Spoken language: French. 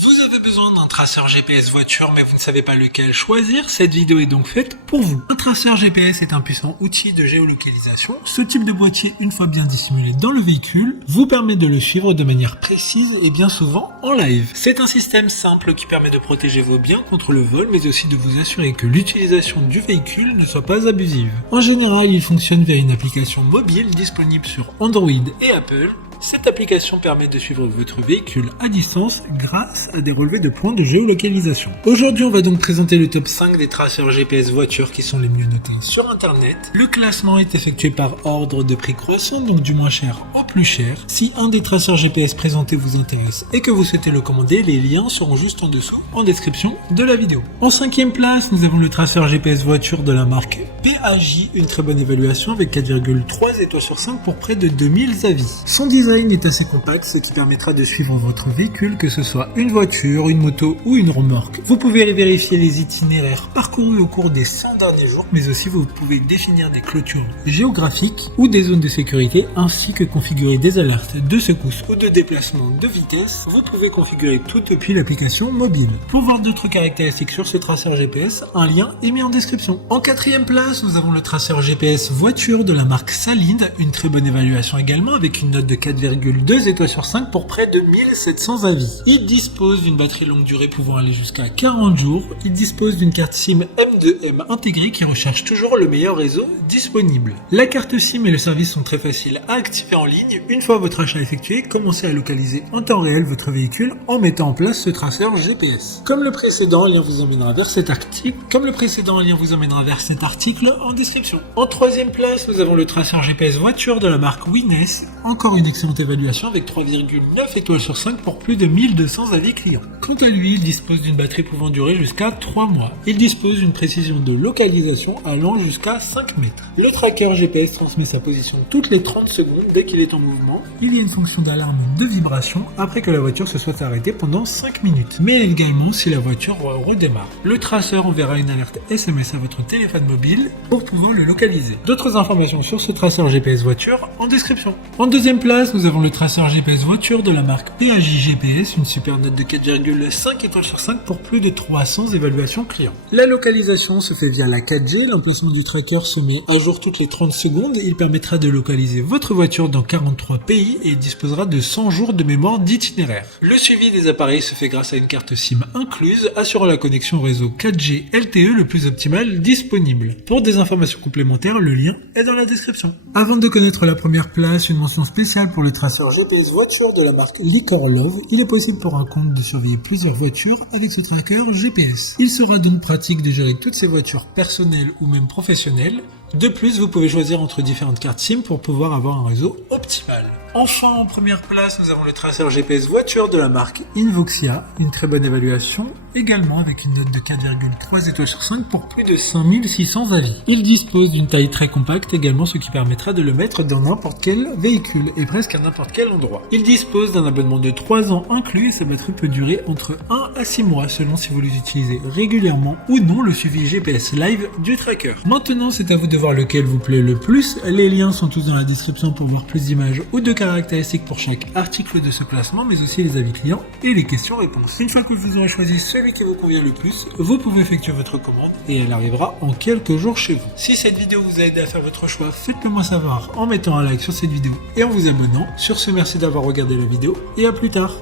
Vous avez besoin d'un traceur GPS voiture mais vous ne savez pas lequel choisir? Cette vidéo est donc faite pour vous. Un traceur GPS est un puissant outil de géolocalisation. Ce type de boîtier, une fois bien dissimulé dans le véhicule, vous permet de le suivre de manière précise et bien souvent en live. C'est un système simple qui permet de protéger vos biens contre le vol mais aussi de vous assurer que l'utilisation du véhicule ne soit pas abusive. En général, il fonctionne via une application mobile disponible sur Android et Apple. Cette application permet de suivre votre véhicule à distance grâce à des relevés de points de géolocalisation. Aujourd'hui, on va donc présenter le top 5 des traceurs GPS voitures qui sont les mieux notés sur internet. Le classement est effectué par ordre de prix croissant, donc du moins cher au plus cher. Si un des traceurs GPS présentés vous intéresse et que vous souhaitez le commander, les liens seront juste en dessous en description de la vidéo. En 5e place, nous avons le traceur GPS voiture de la marque PAJ, une très bonne évaluation avec 4,3 étoiles sur 5 pour près de 2000 avis. Son design est assez compact, ce qui permettra de suivre votre véhicule, que ce soit une voiture, une moto ou une remorque. Vous pouvez vérifier les itinéraires parcourus au cours des 100 derniers jours, mais aussi vous pouvez définir des clôtures géographiques ou des zones de sécurité, ainsi que configurer des alertes de secousses ou de déplacement de vitesse. Vous pouvez configurer tout depuis l'application mobile. Pour voir d'autres caractéristiques sur ce traceur GPS, un lien est mis en description. En 4e place, nous avons le traceur GPS voiture de la marque Salinde, une très bonne évaluation également avec une note de 4,2 étoiles sur 5 pour près de 1700 avis. Il dispose d'une batterie longue durée pouvant aller jusqu'à 40 jours. Il dispose d'une carte SIM M2M intégrée qui recherche toujours le meilleur réseau disponible. La carte SIM et le service sont très faciles à activer en ligne. Une fois votre achat effectué, commencez à localiser en temps réel votre véhicule en mettant en place ce traceur GPS. Comme le précédent, un lien vous emmènera vers cet article. En description. En 3e place, nous avons le traceur GPS voiture de la marque Winess. Encore une excellente évaluation avec 3,9 étoiles sur 5 pour plus de 1200 avis clients. Quant à lui, il dispose d'une batterie pouvant durer jusqu'à 3 mois. Il dispose d'une précision de localisation allant jusqu'à 5 mètres. Le tracker GPS transmet sa position toutes les 30 secondes dès qu'il est en mouvement. Il y a une fonction d'alarme de vibration après que la voiture se soit arrêtée pendant 5 minutes, mais également si la voiture redémarre. Le traceur enverra une alerte SMS à votre téléphone mobile pour pouvoir le localiser. D'autres informations sur ce traceur GPS voiture en description. En 2e place, nous avons le traceur GPS voiture de la marque PAJ GPS, une super note de 4,5 étoiles sur 5 pour plus de 300 évaluations clients. La localisation se fait via la 4G, l'emplacement du tracker se met à jour toutes les 30 secondes, il permettra de localiser votre voiture dans 43 pays et il disposera de 100 jours de mémoire d'itinéraire. Le suivi des appareils se fait grâce à une carte SIM incluse, assurant la connexion au réseau 4G LTE le plus optimal disponible. Pour des informations complémentaires, le lien est dans la description. Avant de connaître la première place, une mention spéciale pour le traceur GPS voiture de la marque Liquor Love. Il est possible pour un compte de surveiller plusieurs voitures avec ce tracker GPS. Il sera donc pratique de gérer toutes ces voitures personnelles ou même professionnelles. De plus, vous pouvez choisir entre différentes cartes SIM pour pouvoir avoir un réseau optimal. Enfin, en première place, nous avons le traceur GPS voiture de la marque Invoxia, une très bonne évaluation, également avec une note de 4,3 étoiles sur 5 pour plus de 5600 avis. Il dispose d'une taille très compacte également, ce qui permettra de le mettre dans n'importe quel véhicule et presque à n'importe quel endroit. Il dispose d'un abonnement de 3 ans inclus et sa batterie peut durer entre 1 à 6 mois selon si vous l'utilisez régulièrement ou non le suivi GPS live du tracker. Maintenant, c'est à vous de voir lequel vous plaît le plus. Les liens sont tous dans la description pour voir plus d'images ou de caractéristiques pour chaque article de ce classement, mais aussi les avis clients et les questions-réponses. Une fois que vous aurez choisi celui qui vous convient le plus, vous pouvez effectuer votre commande et elle arrivera en quelques jours chez vous. Si cette vidéo vous a aidé à faire votre choix, faites-le moi savoir en mettant un like sur cette vidéo et en vous abonnant. Sur ce, merci d'avoir regardé la vidéo et à plus tard.